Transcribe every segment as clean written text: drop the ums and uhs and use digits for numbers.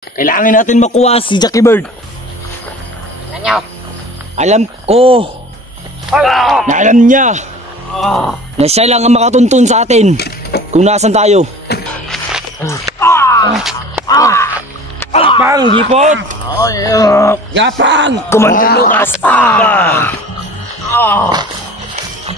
Kailangan natin makuha si Jackie Bird. Nanyo. Alam ko na alam niya na siya lang ang makatuntun sa atin kung nasan tayo. Gapang, Jipot! Gapang! Commander Lucas!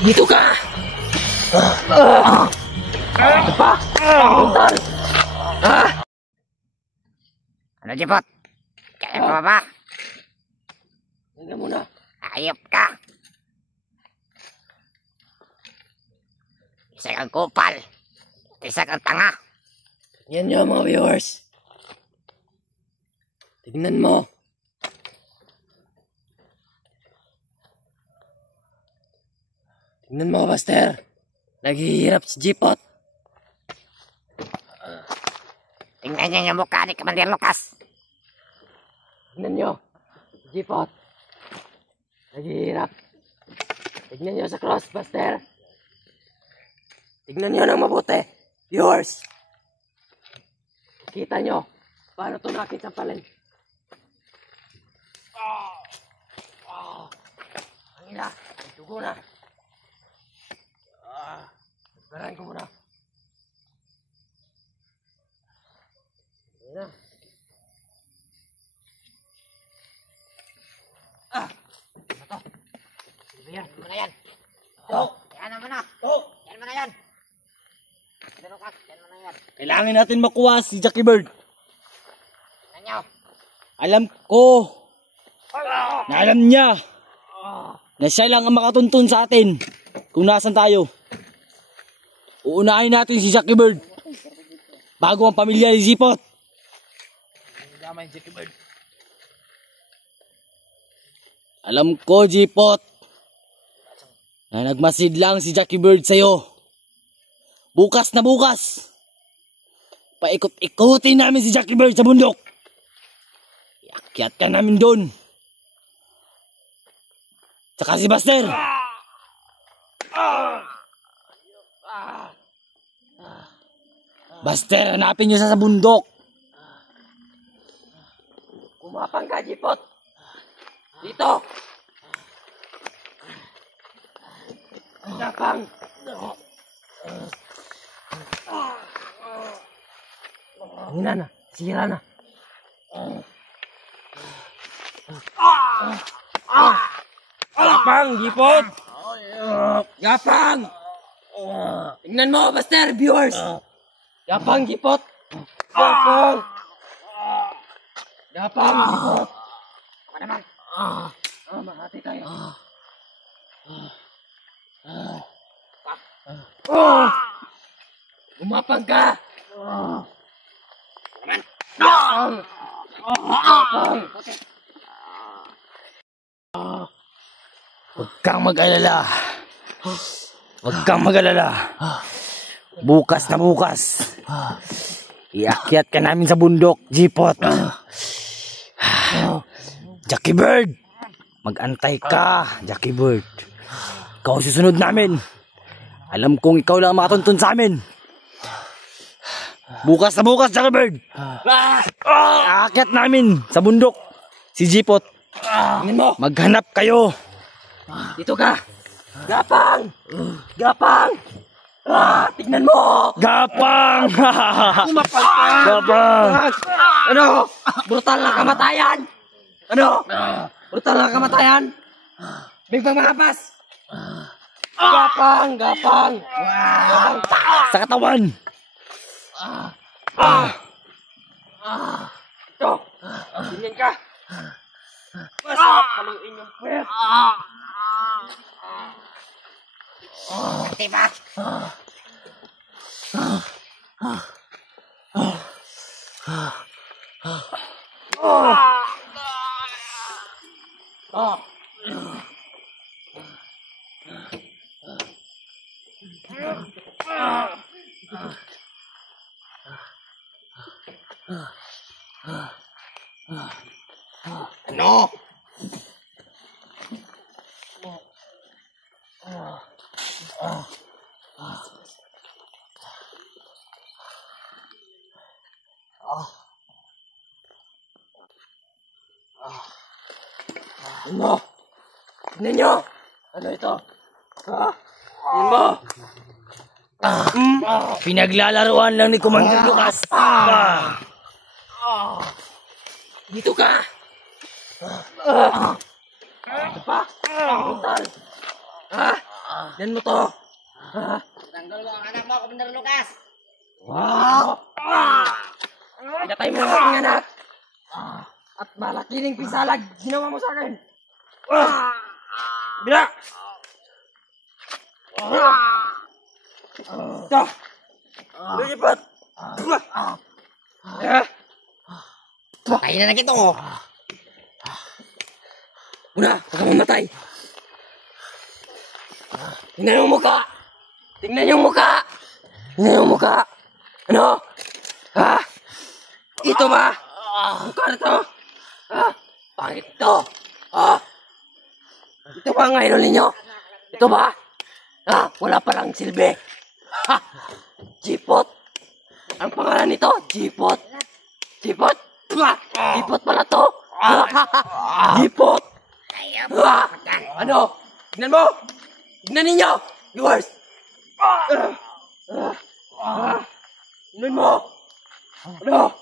Dito ka! Ano, Jipot? Kaya mo ba? Tingnan mo na. Ayop ka. Isa kang kupal. Isa kang tanga. Yan nyo mga viewers. Tignan mo. Tignan mo, Buster. Naghihirap si Jipot. Tingnan niyo yung mukha ni Commander Lucas. Tignan nyo. Jipot. Naghihirap. Tignan nyo sa cross, Buster. Tignan nyo ng mabuti. Viewers. Kita nyo. Paano ito nakisampalin? Ang ina. Ang dugo na. Baran ko muna. Ayan na. Yan mo na yan. Yan mo na. Yan mo na yan. Commander Lucas, yan mo na yan. Kailangan natin makuha si Jackie Bird. Nanyo. Alam ko na alam niya na siya lang ang makatuntun sa atin kung nasan tayo. Uunahin natin si Jackie Bird bago ang pamilya ni Jipot. Alam ko, Jipot, na nagmasid lang si Jackie Bird sa'yo. Bukas na bukas, paikot-ikutin namin si Jackie Bird sa bundok. Iakyat ka namin doon. Tsaka si Buster. Buster, hanapin niyo siya sa bundok. Kumapang ka, Jipot. Dito. Gapang. Hina na. Sira na. Gapang, Jipot. Gapang. Tingnan mo, Buster, viewers. Gapang, Jipot. Gapang. Gapang, Jipot. Ako naman. Mahati tayo. Umapag ka. Naman. Huwag kang mag-alala. Huwag kang mag-alala. Bukas na bukas, iakyat ka namin sa bundok, Jipot. Jackie Bird, mag-antay ka, Jackie Bird. Ikaw susunod namin. Alam kong ikaw lang makatuntun sa amin. Bukas na bukas, Jackie Bird. Iakyat namin sa bundok si Jipot. Tingnan mo. Maghanap kayo. Dito ka. Gapang. Gapang. Tignan mo. Gapang! Kumapag ka. Gapang! Ano? Brutal na kamatayan. Ano? Brutal na kamatayan. Bigpang mahapas. Gapang. Gapang. Gapang. Sa katawan! Ito. Ganyan ka. Masarap kaluin yung puwet. Diba? Ano? Ano? Tignan nyo! Ano ito? Ha? Tignan mo! Pinaglalaruan lang ni Commander Lucas. Dito ka! Ito pa! Brutal! Ha? Yan mo to! Ha? Tanggol mo ang anak mo, Commander Lucas. Wow! Pinatay mo ang aking anak! At malakiling pisalag ginawa mo sa akin! Bila! Ito! Lulipat! Patay na kita ko. Muna, huwag ka mamatay! Tingnan yung mukha! Tingnan yung mukha! Tingnan yung mukha! Ano? Ha? Ito ba? Mukha na to? Ha? Pangit to? Ha? Ito ba ang idol ninyo? Ito ba? Ha? Wala palang silbi. Ha? Jipot? Ang pangalan nito? Jipot? Jipot? Jipot pala to? Jipot? Ha? Ano? Tignan mo! Tignan ninyo! Viewers! Tignan mo! Ano?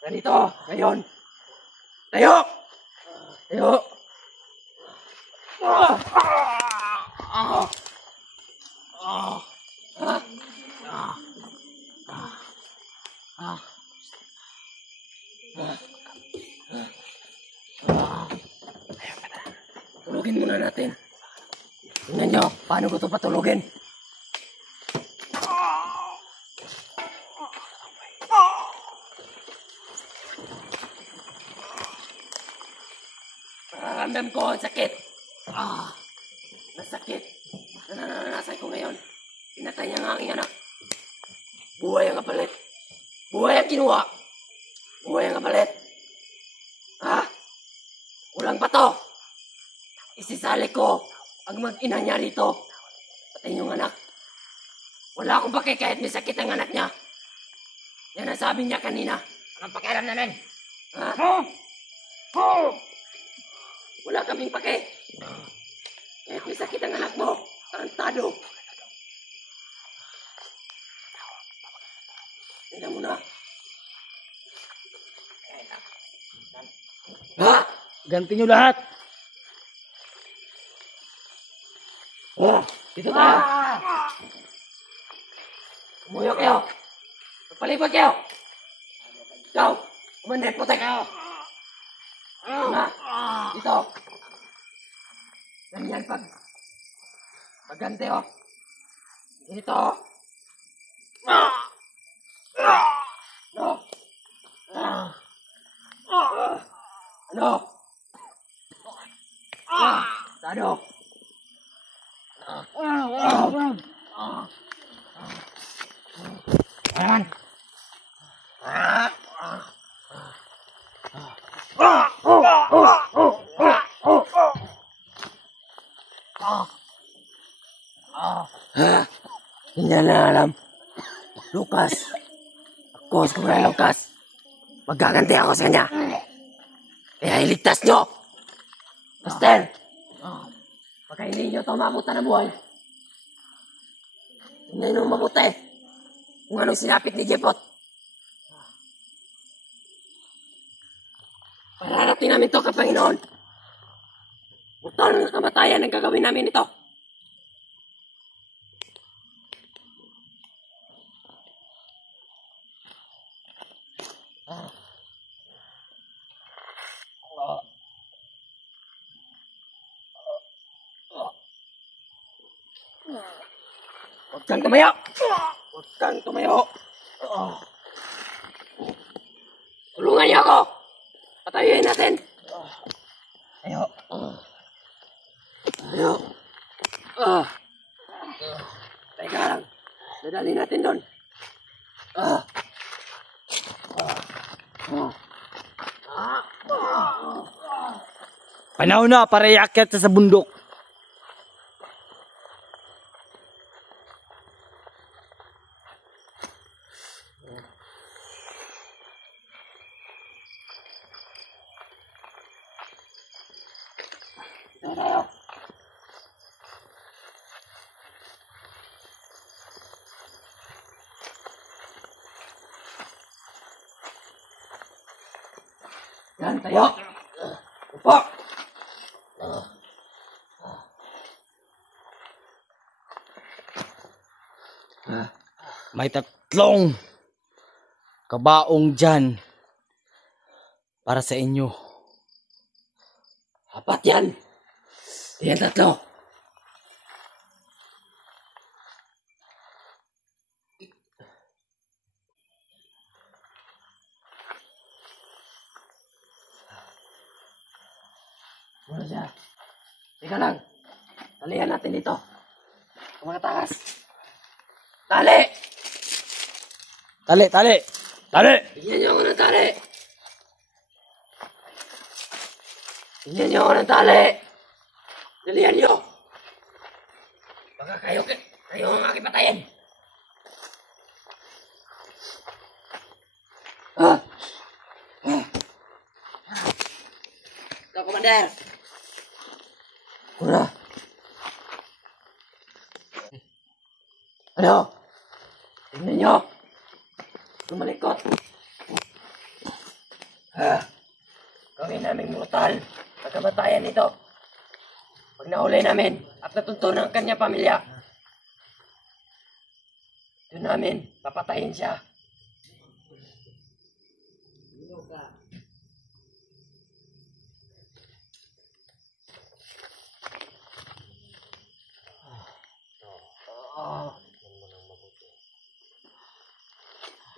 Ganito, ngayon. Tayo! Tayo! Tulugin muna natin. Tingnan nyo, paano ko ito patulugin? Nararamdam ko ang sakit. Nasakit. Nananasay ko ngayon. Pinatay niya ang aking anak. Buhay ang kapalit. Buhay ang kinuha. Buhay ang kapalit. Ha? Kulang pa to. Isisali ko ang mag-ina niya rito. Patay yung anak. Wala akong pake kahit may sakit ang anak niya. Yan ang sabi niya kanina. Anong pakialam namin? Ha? Wala kaming pake. Kahit may sakit ang anak mo. Tarantado. Tingnan mo na. Ha? Ganti nyo lahat. Dito tayo. Umuyo kayo. Magpalipad kayo. Ikaw. Kumandit po tayo. Na. Dito. Ganyan pagganti oh. Dito. No. Ano? Tado. Ayan. Hindi na alam. Lucas. Ako si Kuya Lucas. Maggaganti ako sa kanya. Kaya iligtas nyo. Master. Pagka hindi nyo ito mabuta na buhay. Hindi nyo mabuti. Kung anong sinapit ni Jepot. Pararating namin ito, Kapanginoon. Brutal na kamatayan ang gagawin namin ito. Huwag kang tumayo! Huwag kang tumayo! Tulungan niyo ako! Patayuin natin! Ayo! Ayo! Teka lang! Dadali natin doon! Panahon na para iakyat sa bundok. Ito tayo. Yan tayo. Upo. May tatlong kabaong dyan para sa inyo. Apat yan. Yan tatlo. Ano siya? Teka lang. Talihan natin dito. Ang mga takas. Tali! Tali, tali! Tali! Bigyan niyo ako ng tali. Bigyan niyo ako ng tali. Dalihan niyo. Baka kayo ang aking patayin. Ah! Ikaw, Commander. Kuna. Ano? Tingnan niyo. Tumalikot. Gawin namin brutal ang kamatayan nito. Pag nahuli namin at natuntunan ang kanya pamilya, doon namin papatayin siya.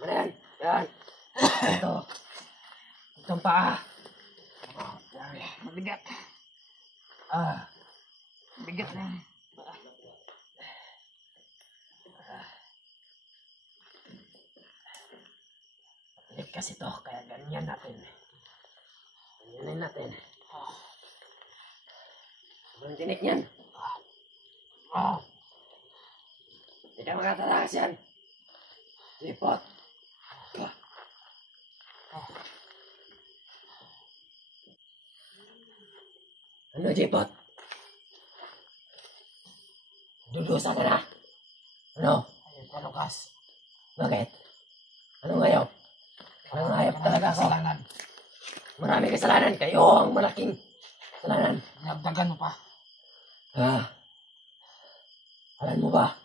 Ano yan? Yan. Ito. Itong paa. Mabigat. Ah. Bigat na yan. Palit kasi to, kaya ganyan natin. Ganyanin natin. Anong tinik niyan? Hindi ka makatatakas yan. Sipot. Ano, Jipot? Dudusa ka na. Ano? Ayun ka, Lucas. Bakit? Anong ayaw? Anong ayaw talaga ako? Kasalanan. Marami kasalanan. Kayo ang malaking kasalanan. Nagdagan mo pa. Alam mo ba?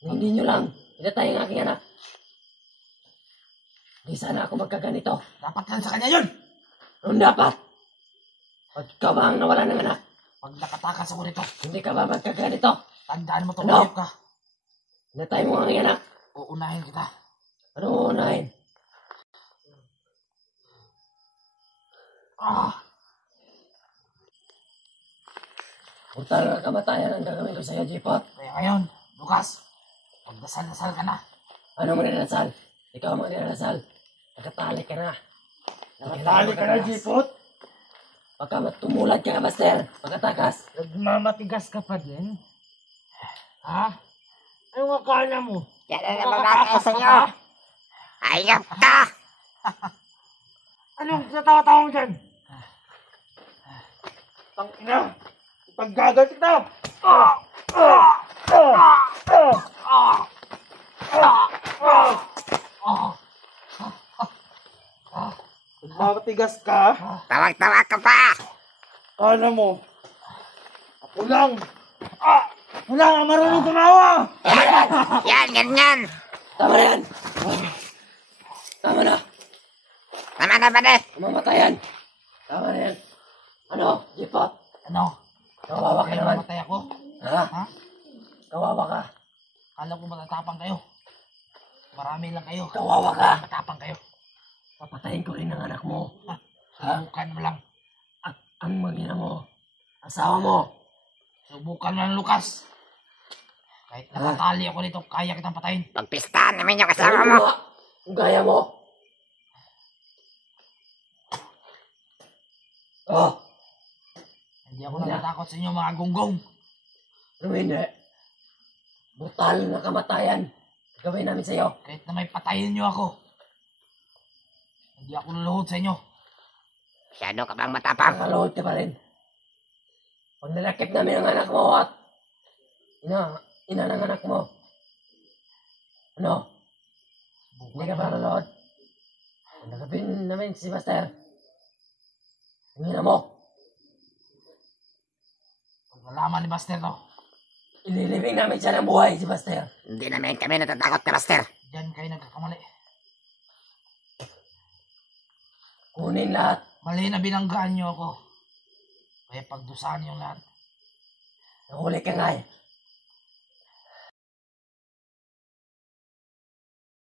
Hindi nyo lang pinatay ang aking anak. Di sana ako magkaganito. Dapat lang sa kanya yun. Anong dapat? Pag ka ba ang nawala ng anak? Pag nakatakas ako nito, Hindi ka ba magkaganito? tandaan mo, Ano? tumayop ka. Pinatay mo ang aking anak. Uunahin kita. Ano unahin? Brutal na kamatayan ang gagawin ko sa'yo, Jipot. Kaya ngayon, Lucas, magdasal-dasal ka na. Ano mo nilasal? Ikaw mo nilasal. Nakatali ka na. Nakatali ka na, Jipot. Baka matumulad ka, Master. Pagkatakas. Nagmamatigas ka pa din? Ha? Anong akala mo? Yan na naman natin sa inyo. Ayap ka! Anong natawa-tawa mo dyan? Tangina! Paggagal kita! Nagmamatigas ka? Tawag-tawag ka pa! Kala mo? Ako lang! Ako lang ang marunong tumawa! Yan, ganyan! Tama na yan. Tama na. Tama na ba eh? Mamatayan. Tama na yan. Ano, Jipot? Ano? Kawawa ka naman. Mamatay ako? Ha? Ha? Kawawa ka. Kala ko matatapang kayo. Marami lang kayo. Kawawa ka. Matapang kayo. Papatayin ko rin ang anak mo. Subukan mo lang. At ang magina mo. Asawa mo. Subukan mo lang, Lucas. Kahit nakatali ako nito, kaya kitang patayin. Pagpistahan namin yung kasama mo. Kung kaya mo. Oh, Hindi ako natatakot sa inyo, mga gunggong. pero hindi. Brutal na kamatayan. Gawin namin sa'yo. Kahit na may patayin nyo ako. Hindi ako luluhod sa inyo. Masyado ka bang matapang? Nakalood ka pa rin. Pag nalakip namin ang anak mo at ina ng anak mo. Ano? Hindi ka ba nanonood? Pag nakapin namin si Buster, ang ina mo. Pag nalaman ni Buster to, Ililibing namin siya ng buhay si Buster. Hindi namin kami natatakot ka, Buster. diyan kayo nagkakamali. Kunin lahat. Mali na binanggaan niyo ako. Kaya pagdusahan niyo lahat. Nahuli ka nga eh.